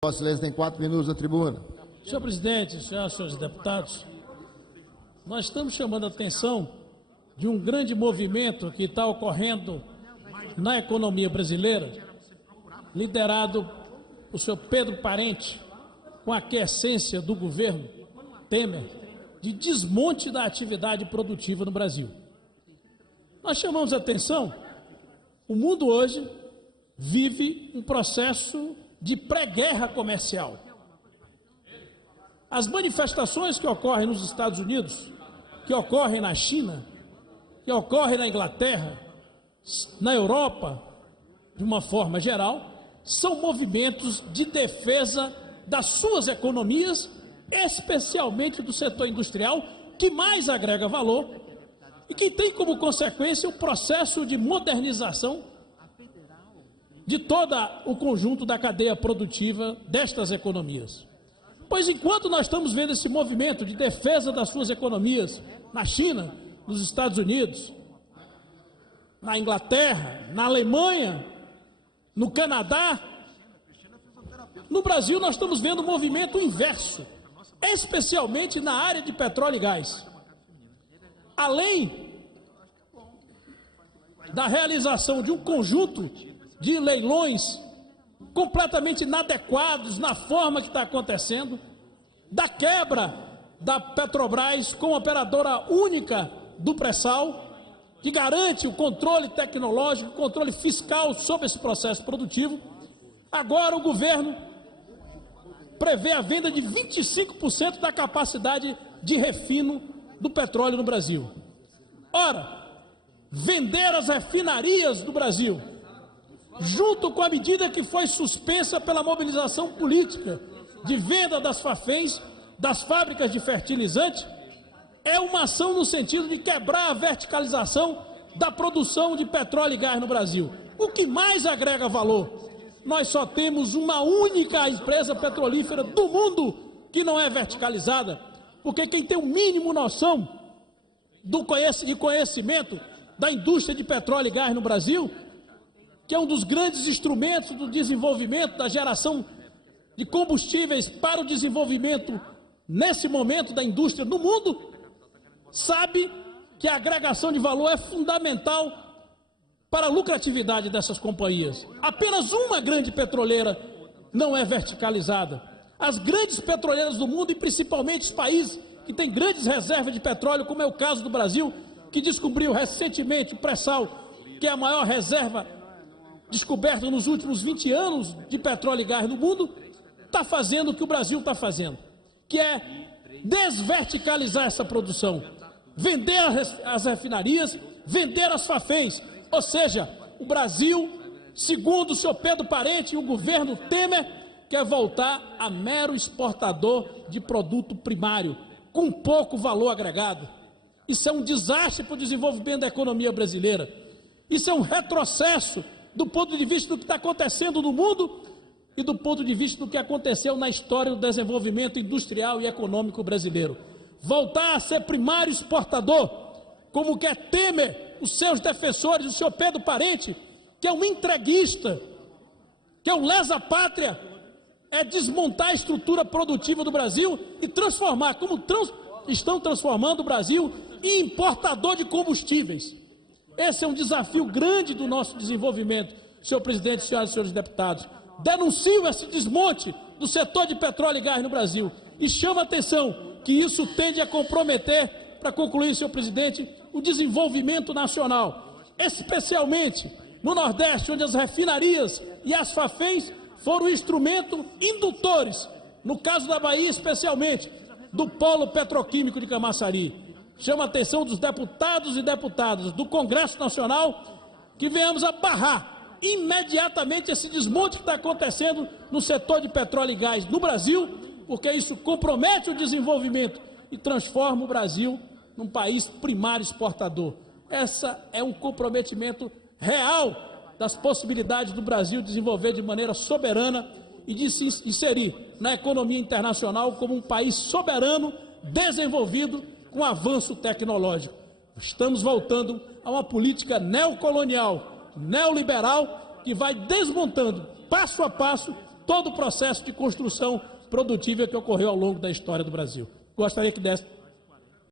Vossa Excelência tem 4 minutos na tribuna. Senhor presidente, senhores deputados, nós estamos chamando a atenção de um grande movimento que está ocorrendo na economia brasileira, liderado por senhor Pedro Parente, com a aquiescência do governo Temer, de desmonte da atividade produtiva no Brasil. Nós chamamos a atenção, o mundo hoje vive um processo de pré-guerra comercial. As manifestações que ocorrem nos Estados Unidos, que ocorrem na China, que ocorrem na Inglaterra, na Europa, de uma forma geral, são movimentos de defesa das suas economias, especialmente do setor industrial, que mais agrega valor e que tem como consequência o processo de modernização de todo o conjunto da cadeia produtiva destas economias. Pois enquanto nós estamos vendo esse movimento de defesa das suas economias na China, nos Estados Unidos, na Inglaterra, na Alemanha, no Canadá, no Brasil nós estamos vendo um movimento inverso, especialmente na área de petróleo e gás. Além da realização de um conjunto de leilões completamente inadequados na forma que está acontecendo, da quebra da Petrobras como operadora única do pré-sal, que garante o controle tecnológico, o controle fiscal sobre esse processo produtivo. Agora o governo prevê a venda de 25% da capacidade de refino do petróleo no Brasil. Ora, vender as refinarias do Brasil, junto com a medida que foi suspensa pela mobilização política de venda das Fafens, das fábricas de fertilizante, é uma ação no sentido de quebrar a verticalização da produção de petróleo e gás no Brasil. O que mais agrega valor? Nós só temos uma única empresa petrolífera do mundo que não é verticalizada, porque quem tem o mínimo noção de conhecimento da indústria de petróleo e gás no Brasil, que é um dos grandes instrumentos do desenvolvimento, da geração de combustíveis para o desenvolvimento nesse momento da indústria no mundo, sabe que a agregação de valor é fundamental para a lucratividade dessas companhias. Apenas uma grande petroleira não é verticalizada. As grandes petroleiras do mundo, e principalmente os países que têm grandes reservas de petróleo, como é o caso do Brasil, que descobriu recentemente o pré-sal, que é a maior reserva descoberta nos últimos 20 anos de petróleo e gás no mundo, está fazendo o que o Brasil está fazendo, que é desverticalizar essa produção, vender as refinarias, vender as Fafens. Ou seja, o Brasil, segundo o senhor Pedro Parente e o governo Temer, quer voltar a mero exportador de produto primário, com pouco valor agregado. Isso é um desastre para o desenvolvimento da economia brasileira. Isso é um retrocesso do ponto de vista do que está acontecendo no mundo e do ponto de vista do que aconteceu na história do desenvolvimento industrial e econômico brasileiro. Voltar a ser primário exportador, como quer Temer, os seus defensores, o senhor Pedro Parente, que é um entreguista, que é um lesa-pátria, é desmontar a estrutura produtiva do Brasil e transformar, como estão transformando o Brasil em importador de combustíveis. Esse é um desafio grande do nosso desenvolvimento, senhor presidente, senhoras e senhores deputados. Denuncio esse desmonte do setor de petróleo e gás no Brasil e chamo a atenção que isso tende a comprometer, para concluir, senhor presidente, o desenvolvimento nacional, especialmente no Nordeste, onde as refinarias e as Fafens foram instrumento indutores, no caso da Bahia especialmente, do polo petroquímico de Camaçari. Chama a atenção dos deputados e deputadas do Congresso Nacional que venhamos a barrar imediatamente esse desmonte que está acontecendo no setor de petróleo e gás no Brasil, porque isso compromete o desenvolvimento e transforma o Brasil num país primário exportador. Essa é um comprometimento real das possibilidades do Brasil desenvolver de maneira soberana e de se inserir na economia internacional como um país soberano, desenvolvido, com avanço tecnológico. Estamos voltando a uma política neocolonial, neoliberal, que vai desmontando, passo a passo, todo o processo de construção produtiva que ocorreu ao longo da história do Brasil. Gostaria que desse